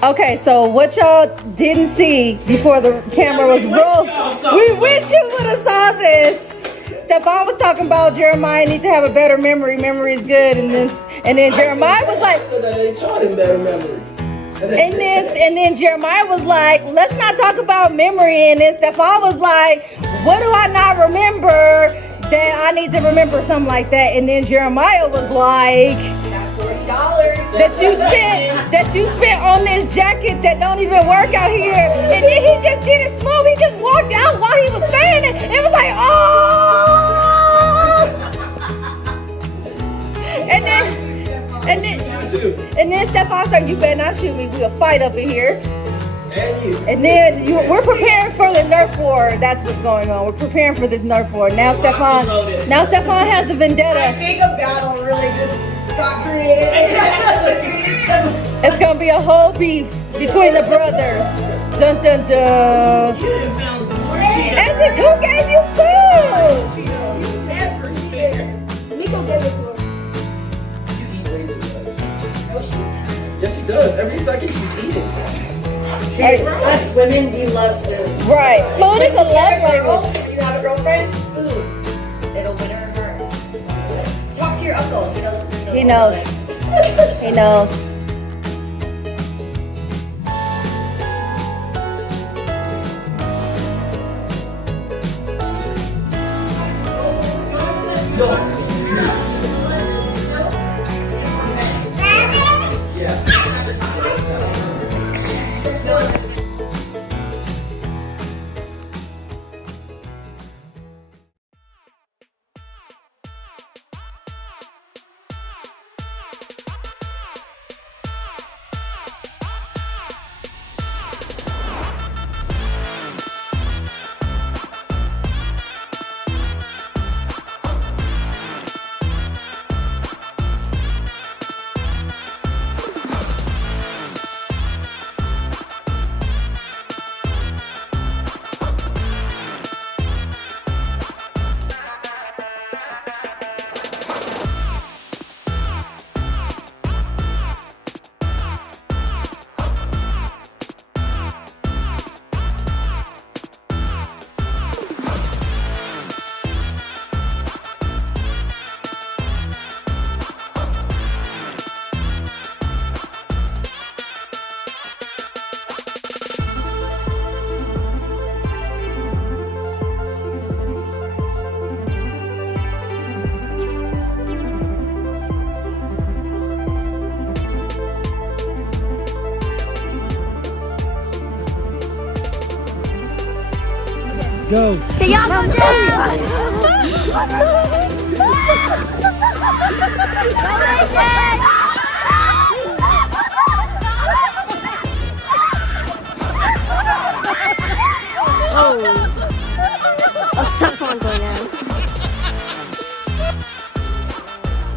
Okay, so what y'all didn't see before the camera was rolled, we wish you would have saw this. Stephon was talking about Jeremiah need to have a better memory. Memory is good, and then Jeremiah was like, so that they taught him better memory. and then Jeremiah was like, let's not talk about memory. And then Stephon was like, what do I not remember that I need to remember, something like that. And then Jeremiah was like, $40 that you spent on this jacket that don't even work out here. And then he just did it smooth. He just walked out while he was saying it. It was like, oh. And then Stephon said, you better not shoot me. We'll fight up in here. And then we're preparing for the Nerf war. That's what's going on. We're preparing for this Nerf war. Now Stephon has a vendetta. I think a battle really just got created. It's gonna be a whole beef between the brothers. Dun dun dun. Essex, who gave you food? Nico gave it to her. Yes, she does. Every second she's eating. Us women, we love food. Right. Food is a love language. You have a girlfriend? Food. It'll win her heart. Talk to your uncle. He knows. He knows. Go. Hey, y'all go Oh, stop on going down.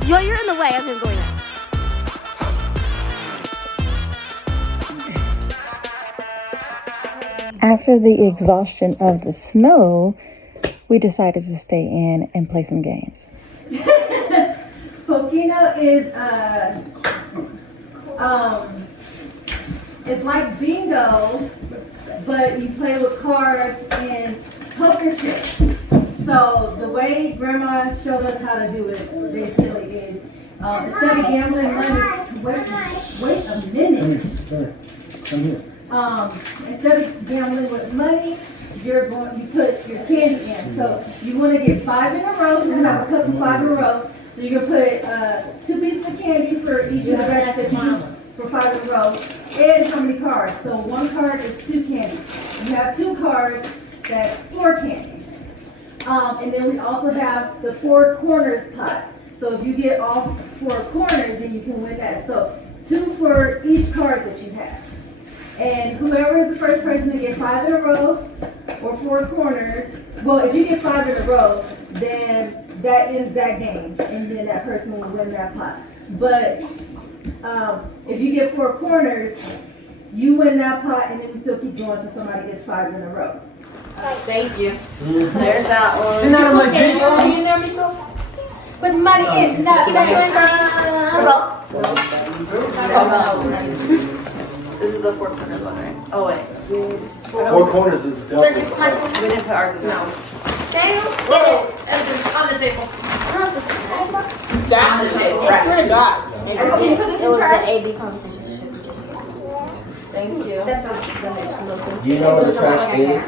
Yo, you're in the way of him going down. After the exhaustion of the snow, we decided to stay in and play some games. Pokino is it's like bingo, but you play with cards and poker chips. So the way Grandma showed us how to do it basically is instead of gambling money, wait a minute. Sorry, come here. Instead of gambling with money, you put your candy in. So you want to get 5 in a row, so you have a cup of 5 in a row. So you're going to put 2 pieces of candy for each of the rest that you for 5 in a row. And how many cards? So 1 card is 2 candies. You have 2 cards, that's 4 candies. And then we also have the 4 corners pot. So if you get all 4 corners, then you can win that. So 2 for each card that you have. And whoever is the first person to get 5 in a row or 4 corners, well, if you get 5 in a row, then that ends that game, and then that person will win that pot. But if you get 4 corners, you win that pot, and then we still keep going until somebody gets 5 in a row. Thank you. There's that one. Isn't that my drink? You know me, but money is not This is is the 4 corners one, right? Oh wait. 4 corners is definitely. We didn't put ours in that one. Get it. On the table. On the table. I swear to God. It was the AB conversation. Thank you. Do you know where the trash is?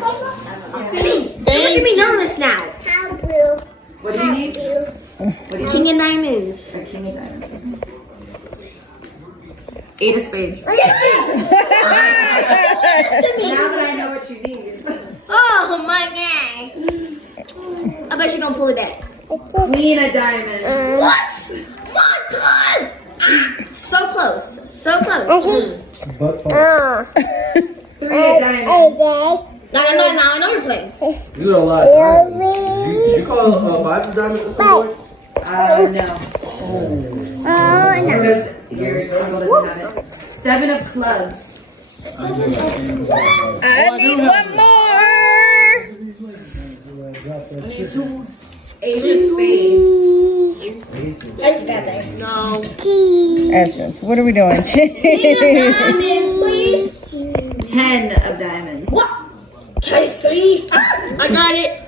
Please, don't look at me nervous now. What do you need? King of Diamonds. A king of diamonds. 8 of spades. Now that I know what you need. Oh my god. I bet you don't pull it back. Queen of diamonds. What? My god! So close. So close. But 3 of diamonds. Now I know you're playing. These are a lot of diamonds. Did you call 5 of diamonds at some point? No. Because your uncle doesn't have it. 7 of clubs. I need one more. 8 of spades. No. Essence. What are we doing? Diamonds, please. 10 of diamonds. What? Case 3. I got it.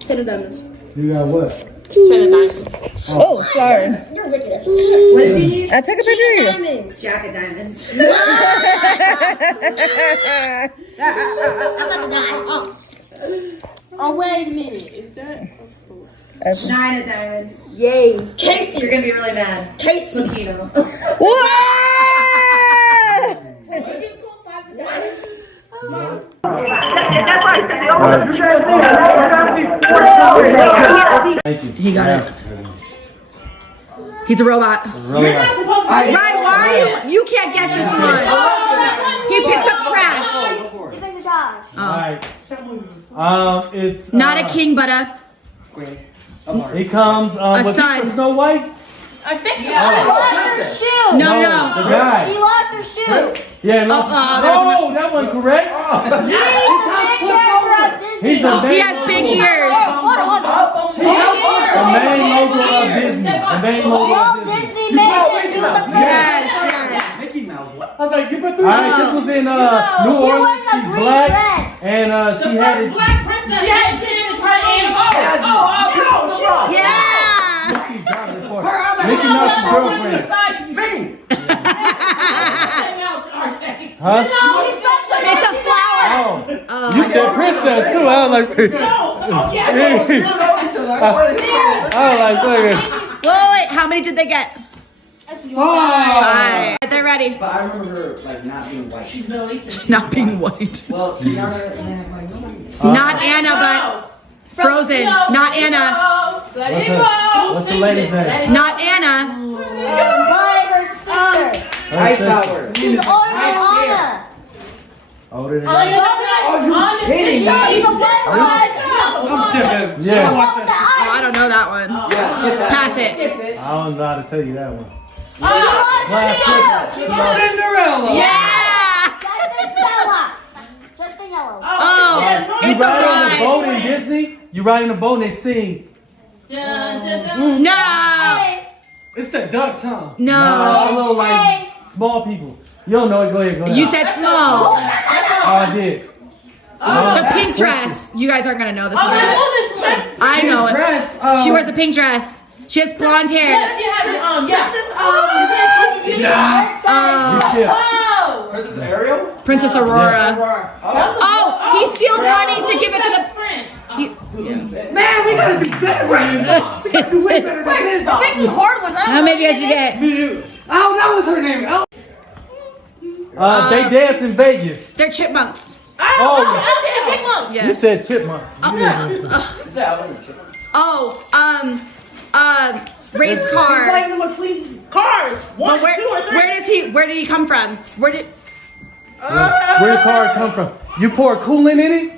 10 of diamonds. you got what? 10 of diamonds. Oh, sorry. You're ridiculous. What did you need? I took a picture of you. Diamonds. Jack of diamonds. I'm about to die. Oh, wait a minute. Is that? 9 of diamonds. Yay. Casey. You're gonna be really mad. Casey. Filipino. What? Thank you. He got it. He's a robot. Really nice. Right, why are you can't guess this one. He picks up trash. Alright. It's Not a king, but a He comes was he son. from Snow White? I think No, no. The guy. lost her shoe. Yeah, no, that wasn't correct. He's a He has big ears. the main logo of Disney. The main logo of Disney. Yes, yes. I was like, you put 3. Alright, this was in New Orleans. She's black, and she had it. Black princess. Yeah. Mickey Mouse's girlfriend. Huh? It's a flower. Oh, you said princess too. I was like, Wait. How many did they get? 5. They're ready. But I remember her like not being white. Not being white. Well, Tiana and Not Anna, but Frozen. Not Anna. What's the lady's name? Not Anna. Ice Power. Older than Oh, you kidding me? Yeah. Oh, I don't know that one. Yeah, Pass it. I don't know how to tell you that one. Cinderella. Yeah. Just a yellow. Oh, You it's a ride on the boat ride. in Disney? You ride in the boat and they sing. No. It's the ducks, huh? It's a No. little like small people. You don't know it. Go ahead. You said small. Oh, I did. The pink dress. You guys aren't gonna know this one. I know it. She wears a pink dress. She has blonde hair. Princess Ariel? Princess Aurora. Oh. Oh, he steals money to give it to the. Man, we gotta do better right now. We gotta do way better than this. Hard ones. How many did you get? Oh, that was her name. Oh, They dance in Vegas. They're chipmunks. Oh, you Yes. said chipmunks. Race it's car. like the McLean cars. One, But 2, or 3. where did he come from? Where did the car come from? You pour coolant in it?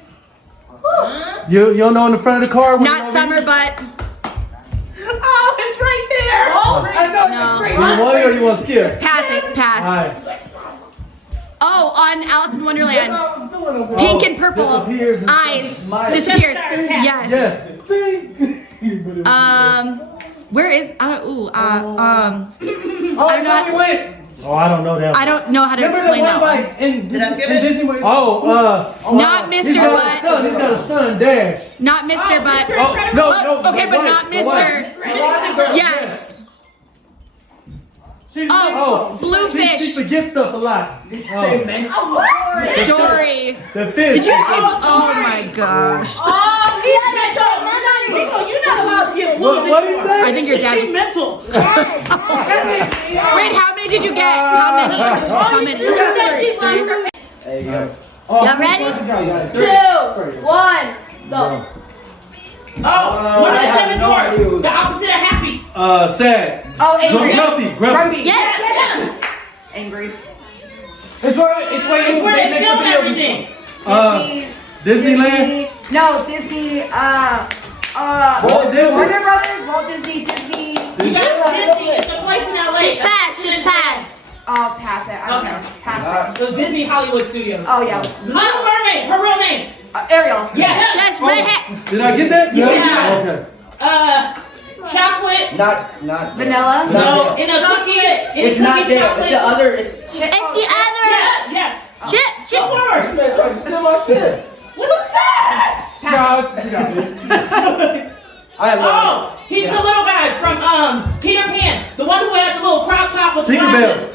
You don't know in the front of the car? Not summer, but Oh, it's right there. Oh, I know. No. It's great. You want it or you want to skip? pass it, pass. Alright. Oh, on Alice in Wonderland. Pink and purple Disappears and eyes Smile. disappears. Yes. Yes. Where is? I don't know. Oh, I don't know. we went. Oh, I don't know that. I don't know how to Remember explain that that one one. like in Did I skip in it? Disney where- Oh, Not he's Mr. got a Butt. son. He's got a son, Dash. Not Mr. Butt. Oh, no, Okay, the but wife, not the wife. Mr. Yes. Oh, She Bluefish. forgets stuff a lot. Oh, Dory. the fish. Did you? Oh my gosh. Oh, he's mental. You're not allowed to get What do you say? I think your dad. She's mental. Wait, how many did you get? How many? How many? There you go. Y'all ready? 2, 1, go. Oh, what are the 7 doors? The opposite of happy. Sad. Oh, angry. Grumpy. Yes. Angry. It's where It's where they make film the videos. everything. Disneyland. No, Disney. Walt Disney. Warner Brothers, Walt Disney, Disney. You got Disney. It's a place in LA. Just pass. Just pass. Oh, pass it. I don't know. Pass it. So Disney Hollywood Studios. Oh yeah. Little Mermaid. Her real name. Ariel. Yes. Yes. Redhead. Did I get that? Yeah. Okay. Chocolate. Not Vanilla. No, in a cookie. It's not there. It's the other. It's It's the other. Yes. Chip. Go forward. still my shit. What is that? I have no. Oh, he's the little guy from Peter Pan. The one who had the little crop top with Tinkerbell. glasses.